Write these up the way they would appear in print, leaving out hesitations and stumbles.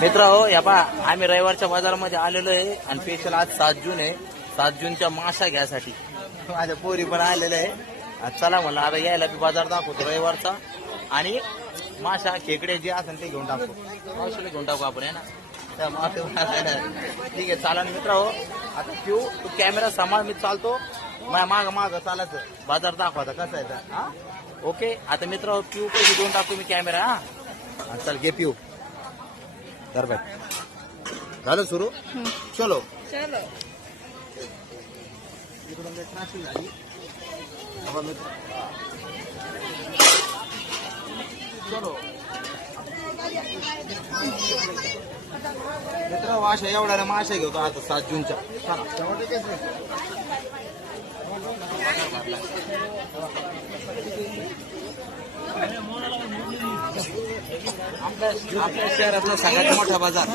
मित्र हो या पा आम्ही रविवारच्या बाजारामध्ये आलेलो आहे आणि स्पेशल आज 7 जून आहे. 7 जूनच्या माशा घ्यायसाठी माझ्या पोरी पण आलेल्या आहे. चला म्हणलं आता यायला बी बाजार दाखवतो रविवारचा आणि माशा खेकडे जे असेल ते घेऊन टाकतो. मावशीला घेऊन टाकू आपण आहे ना त्या मासे ठीक आहे चाला मित्र हो. आता पिऊ तू कॅमेरा सांभाळ मी चालतो माग माग चालायचं बाजार दाखवायचा कसं आहे तर हा ओके. आता मित्र हो पिऊ कशी घेऊन टाकतो मी कॅमेरा हा चल घे पिऊ तर बाय झालं सुरू चलो चलो इकडून ट्रॅफिक झाली चलो मित्र माशा एवढ्या माशा घेतो आता 7 जूनच्या आपल्या शहरातला सगळ्यात मोठा बाजार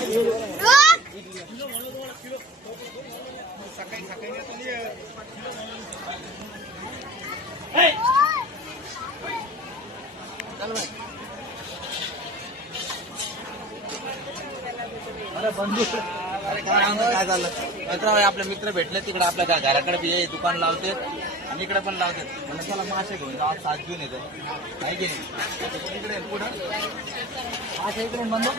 अरे बंधू अरे काय झालं मित्र आपले मित्र भेटले तिकडे आपल्या घराकडे बी दुकान लावते आणि इकडे पण लावते म्हणजे त्याला मासे घेऊन आज 7 जून येतो आहे की नाही इकडे पुढं मासे इकडे बंधू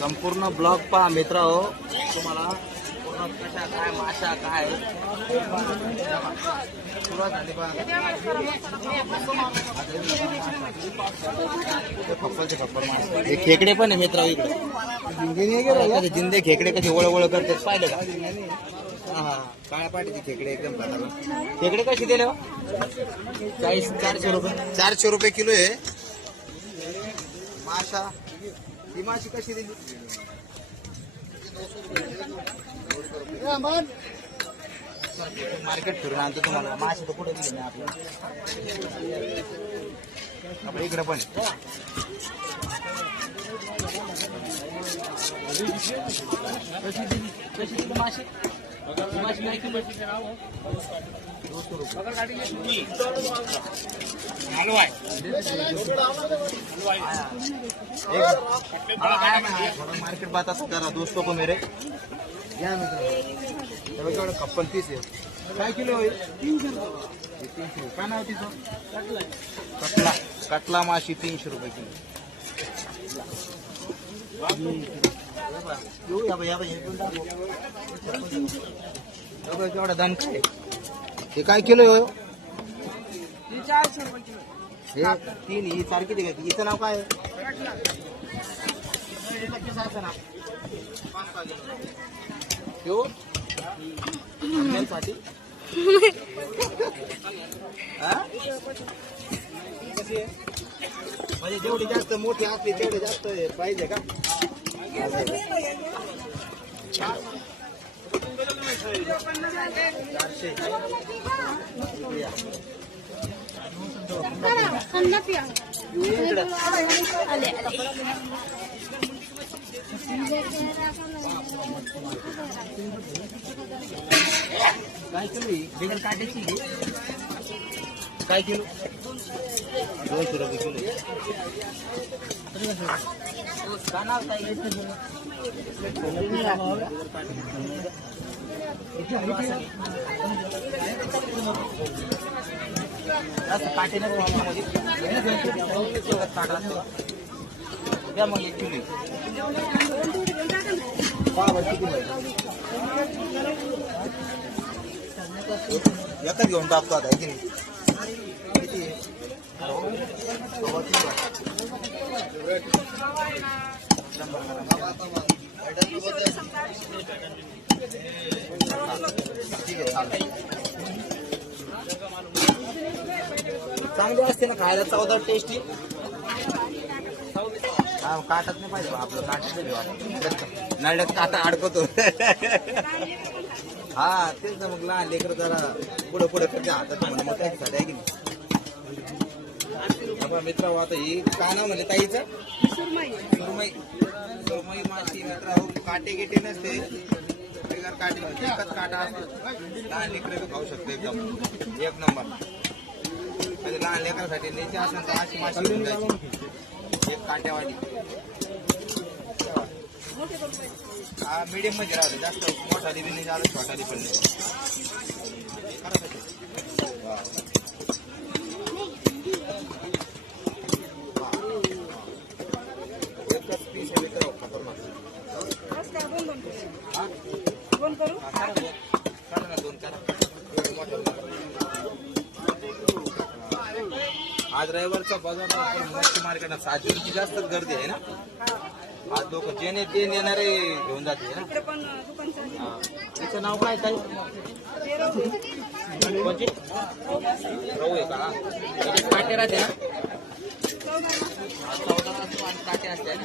संपूर्ण ब्लॉग पहा मित्र हो तुम्हाला कशा काय माशा काय सुरुवात झाली पहा हे खेकडे पण आहे मित्र इकडे जिंदे खेकडे कसे वळवळ करते पाहिलं का हा काळ्या पाटीचे खेकडे एकदम खेकडे कसे दिले 400 रुपये 400 रुपये किलो आहे माशा ही माशी कशी दिली मार्केट फिरून आणतो तुम्हाला मासे तर कुठे दिले नाही आपल्या इकडे पण कशी दिली मासे माशी काय किलो मार्केट बात जरा दोस्तों को मेरे कप्पल पीस आहे काय किलो होईल 300 काय नाव तिचं कटला कटला माशी 300 रुपये किलो केवढा दान काय हे काय किलो आहे 400 रुपये किलो हे 3 ही सारखी दे हिचं नाव काय साठी म्हणजे जेवढी जास्त मोठी असली तेवढी जास्त पाहिजे का काय किलो बिगर काट्याची काय किलो 200 रुपये किलो काटे द्या मग 1 किलो एकच घेऊन टाकतो आता की चांगली असते ना खायला चवदार टेस्टी हा काटत नाही पाहिजे आपलं काटत नळ्यात काटा अडकवतो हा तेच ना मग लहान लेकर जरा पुढे पुढे करते हातात म्हणून मग त्यासाठी आहे की नाही मित्र आता ही काय नाव म्हणले ताईचं सुरमई सुरमई सुरमई माशी मित्र काटे गिटे नसते काटे एकच काटा असतो लहान लेकरं बी खाऊ शकतो एकदम एक नंबर. म्हणजे लहान लेकरांसाठी न्यायची असेल तर अशी माशी घेऊन जायची एक काट्यावाली. हा मीडियम मध्ये राहतो जास्त मोठाली बी नाही जास्त छोटाली पण नाही. एकच पीस आहे मित्र खतरनाक. दोन करू करा ना दोन करा. आज रविवारचा बाजार मच्छी मार्केट 7 जूनची जास्तच गर्दी आहे ना. आज लोक जेणे ते नेणारे घेऊन जाते ना. इकडे पण दुकान चालू हा. तिचं नाव काय काय कोणची रहू आहे का. त्याच्यात काटे राहते ना. आज 14 असतो आणि काटे असते ना.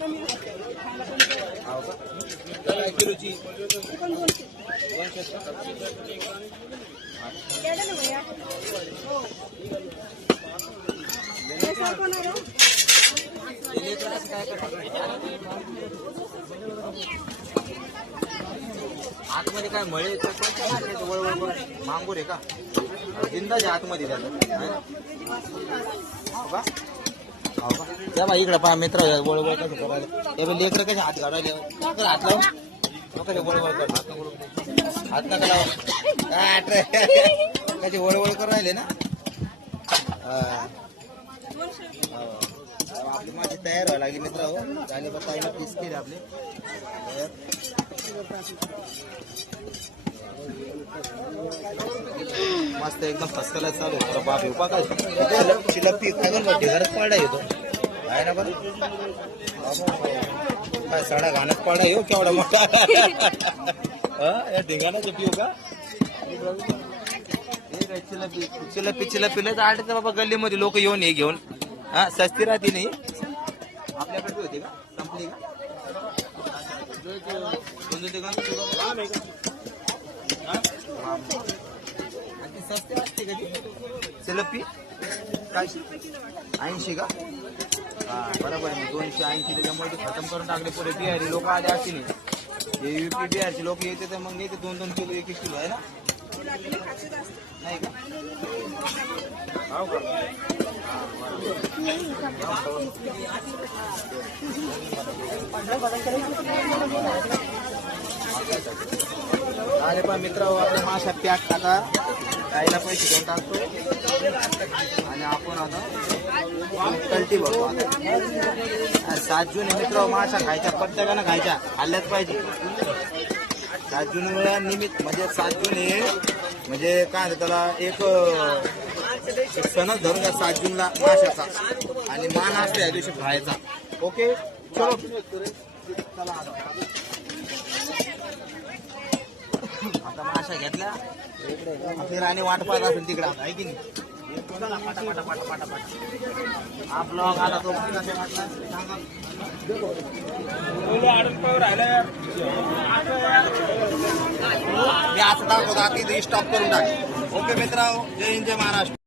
कमी हो का काय किलोची 200. केलं ना भैया हो पैसा पण आहे हो. काय आतमध्ये काय मळे वळवळ मांगूर आहे का जिंदाच्या आतमध्ये त्याचं आहे ना. हो का हो का त्या बाई इकडे पहा मित्र वळवळ कसं करायला ते लेकरं कसे हात काढायले हात लावून कसे वळवळ करतात हात नका लावा कसे वळवळ करून राहिले ना. आपली माझी तयार व्हायला लागली मित्र हो आणि बताईला पीस केले आपले मस्त एकदम फसकायला चालू आहे. बाप येऊ पाका चिलपी काय पण वाटते घरात पाडा येतो आहे ना बरं काय साडा घाण्यात पाडा येऊ केवढा मोठा या ढिंगाणाचं पिऊ का चिलपी चिलपी चिलपीला आडते बाबा गल्लीमध्ये लोक येऊन हे घेऊन हा सस्ती राहते नाही. आपल्याकडे होती का संपली का सस्ती असते का चिलपी काय 80 का हा बरोबर आहे. 280 त्याच्यामुळे ते खतम करून टाकले पुढे. बिहारी लोक आले असतील हे युपी बिहारचे लोक येते तर मग येते 2-2 किलो 1-1 किलो आहे ना. नाही का हो का अरे पण मित्र आपण माशा पॅक आता काहीला पैसे देऊन टाकतो आणि आपण आता कल्टी बघतो आता. 7 जून मित्र माशा खायच्या प्रत्येकानं खायच्या खाल्ल्याच पाहिजे. 7 जून निमित्त म्हणजे 7 जून हे म्हणजे काय त्याला एक सणच धरून द्या 7 जूनला माशाचा आणि मान असतो या दिवशी खायचा. ओके चलो चला आता माशा घेतल्या आपली राणी वाट पाहत असेल तिकडे आहे की नाही. हा ब्लॉग आला तो मी असं दाखवतो आता स्टॉप करून टाक. ओके मित्रांनो जय हिंद जय महाराष्ट्र.